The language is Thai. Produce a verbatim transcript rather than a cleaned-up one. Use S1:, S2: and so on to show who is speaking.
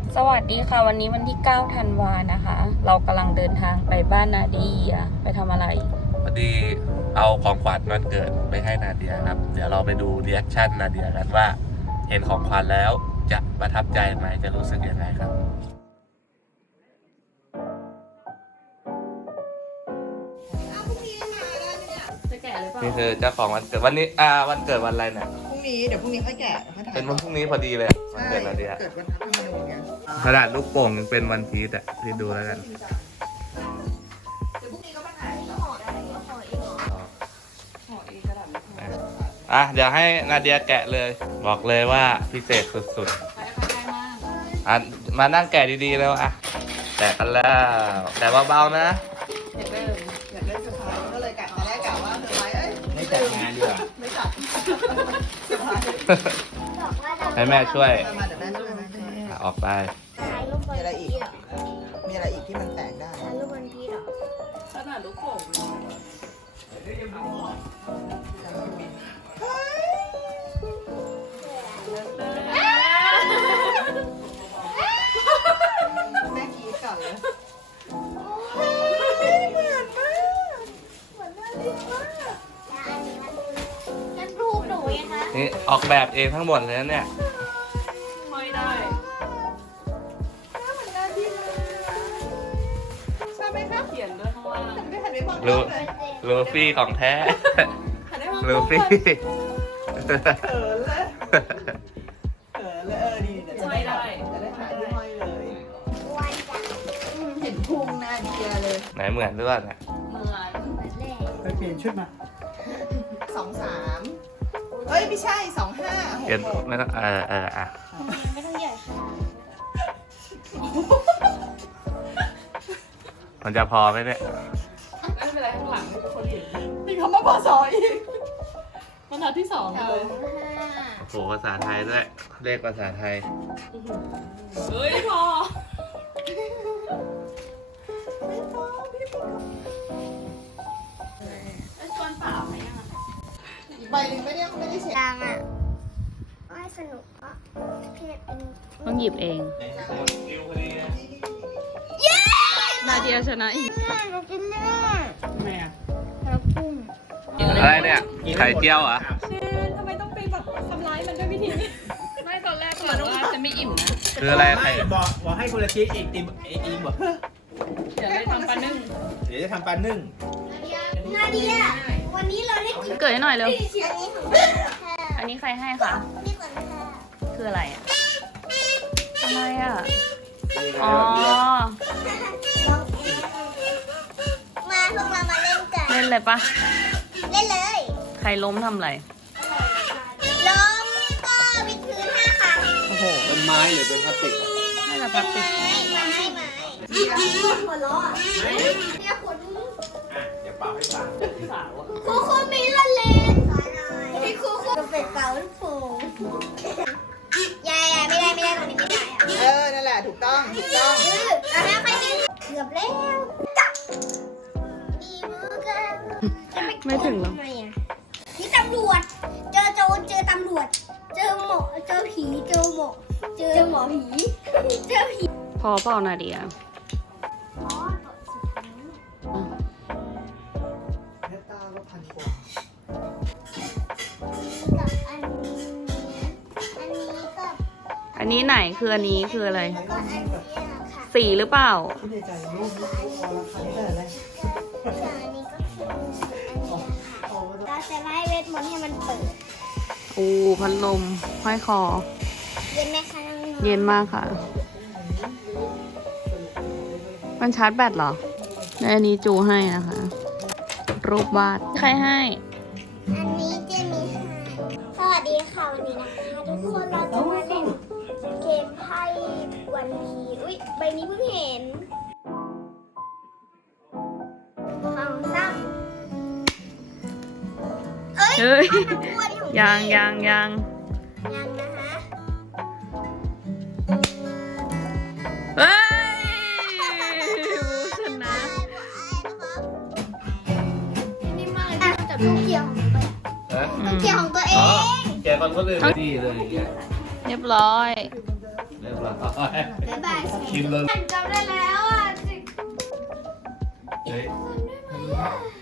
S1: สวัสดีค่ะวันนี้วันที่เก้าธันวานะคะ เรากำลังเดินทางไปบ้านนาเดียไปทำอะไร
S2: พอดีเอาของขวัญวันเกิดไปให้นาเดียครับ เดี๋ยวเราไปดูรีแอคชั่นนาเดียกันว่า เห็นของขวัญแล้วจะประทับใจไหมจะรู้สึกยังไงครับนี่คือเจ้าของวันเกิดวันนี้อ่าวันเกิดวันอะไรเนี่ย
S3: พรุ่งนี้เดี๋ยวพรุ่งนี้ค่อยแกะค่อยถ่าย
S2: เป็นวันพรุ่งนี้พอดีเลยวันเกิดนาเดีย
S3: เกิดวันพฤหัสบดีไง
S2: ขนาดลูกโป่งยังเป็นวันพีชอะที่ดูแล้วกัน
S3: เดี๋ยวพรุ่งนี้ก็มาถ่ายต่อ
S2: อ่ะเดี๋ยวให้นาเดียแกะเลย บอกเลยว่าพิเศษสุดๆอ่ะมานั่งแกะดีๆแล้วอ่ะแกะกันแล้วแต่เบาๆนะ
S3: อยากได้เซอร์ไพรส์ก็เลยกะตอนแรกกะว่าเซอร์ไพรส์เอ้ย
S4: ไม่จัดงานดีกว่า
S3: ไม่จัดเซอร์ไพรส์
S2: ให้แม่ช่วย
S3: มาเดี๋ยวแม่ช่วยแม่ช่วย
S2: ออกไป
S3: มีอะไรอีก มีอะไรอีกที่มันแตกได้
S1: ลูกวันพีหรอขนาดลูกโป่ง
S3: แม่กรี๊ดก่อนเลย
S2: นี่ออกแบบเองทั้งหมดเลยนะเนี่ย
S1: ไม่ได้
S3: ใช่ไหมครับ
S1: เขียนด้วยข้างล่าง
S3: หันไปหันไปมอง
S2: ลู
S3: เลย
S2: ลูฟี่ของแท้
S3: หันไปมอง
S2: ลูฟี่
S3: เขินเลยเขินเลยเออดีเดี๋ยวจะได้ถ่ายจะได้ถ่ายที่ห้อยเลยอืมเห็นพุงนาเดียเลย
S2: ไหนเหมือนด้วยเนี่ย
S1: เหมือน
S4: ไปเปลี่ยนชุดมา
S3: สองสามเอ้ย ไม่ใช่สองห้าห
S2: เปลี่ยน
S3: กหก
S2: ไม่ต้องเออเอออ่ะ
S1: ไม่ต้องใหญ่ค่ะ
S2: มันจะพอไหมเนี่ย
S1: ไม่เป็นไรข้างหลังไม่เป็นคนเห็น
S3: มีคำว่าพอสออีก
S1: บรรทัดที่สองเลย
S2: โหภาษาไทยด้วยเลขภาษาไทย
S1: เฮ้ยพอ
S3: อีกใบหนึ่งไม่ได้ไม่ได้เช็ค
S5: ดังอ่ะไม่สนุกอ่ะพี่เป็น
S1: ต้องหยิบเอง นาเดียชนะอีก
S5: แม่หนูกินแม่
S1: แม่
S5: แล้วกุ้ง
S2: อะไรเนี่ย ไข่เจียวเหรอ
S1: ทำไมต้องไปแบบทำร้ายมันด้วยวิธีนี้ไม่ตอนแรกเหมือนว่าจะไม่อิ่มนะ
S2: คืออะไรไข่
S4: บอกบอกให้คนละชิ้นเองติมเองบอกเฮ้ย
S1: เดี๋ยวได้ทำปลานึ่ง
S4: เดี๋ยวจะทำปลานึ่ง
S5: นาเดียวันนี้เราได้กิน
S1: เกิดให้หน่อยเร็ว
S5: อันนี้ของแม่ค่ะ
S1: อันนี้ใครให้คะ
S5: นี่ก่อนค่ะ
S1: คืออะไรอ่ะอะไรอ่ะ อ๋อ
S5: มาพวกเรามาเล่นกัน
S1: เล่นเลยปะ
S5: เล่นเลย
S1: ใครล้มทำอะไร
S5: ล้มก็วิดพื้นห้าครั้ง
S1: โอ้โห
S4: เป็นไม้หรือเป็นพลาสติก
S1: น่าจะพลาสติก
S5: ไม้ไม้ไม้หัวล้อเนี่ยขน
S4: เดี๋ยวเป่าให้ฟัง
S5: ครูครูมีละเลนขอหน่อยพี่ครูครูจะเป็นเป่าลูกโป่งยายไม่ได้ไม่ได้ตรงนี้ไม่ได้อะ
S3: เออ นั่นแหละ ถูกต้อง ถูกต้อง
S5: เออเอาแล้วใครเป็นเกือบแล้วจับมีมือกันจะป
S1: ไม่ถึงหรอก
S5: ทำไมอะนี่ตำรวจ เจอโจรเจอตำรวจ เจอหมอเจอผีเจอหมอเจอหมอผีเจอผี
S1: พอเปล่านาเดีย
S5: อ๋อ
S3: เนตาก็พันกว่า
S5: กับอันนี้อันนี้กับ
S1: อันนี้ไหนคืออันนี้คืออะไร
S5: แล้วก็อันนี้ค่ะ
S1: สีหรือเปล่า
S3: ที่ในใจลูกลูกลูกพอละครั้งแต่แรก
S5: ส่วนอันนี้ก็คืออันนี้ค่ะเราจะไล่เวทมนต์ให้มันเปิด
S1: อูพัดลมห้อยคอ
S5: เย็นไหมคะน้องๆ
S1: เย็นมากค่ะ มันชาร์จแบตเหรอในอันนี้จูให้นะคะ รูปวาด ใครให้
S5: อันนี้เจมี่ค่ะสวัสดีค่ะวันนี้นะคะทุกคนเราจะมาเล่นเกมไพ่วันพีอุ้ยใบนี้เพิ่งเห็นสองสามเอ้ย
S1: เฮ้ย
S5: อันนั้นตัวที่ของ
S1: ยัง
S5: พี่
S1: ยังยัง
S5: ยังนะคะ
S1: เฮ้ยบูชนะ
S5: นี่มากเลยที่เราจับลูกเกียวของหนูไปอะ
S2: ฮะ
S5: ลูกเกียวของตัวเอ
S2: อ๋อง แกะก่อนคนอื่นดีเลยอย่างเงี้ย
S1: เรียบร้อย
S2: เรียบร้อย
S5: บ๊ายบาย
S2: กินเลย
S5: จำได้แล้วอ่ะ
S2: เฮ้ย
S5: จำได้ไหมอ่ะ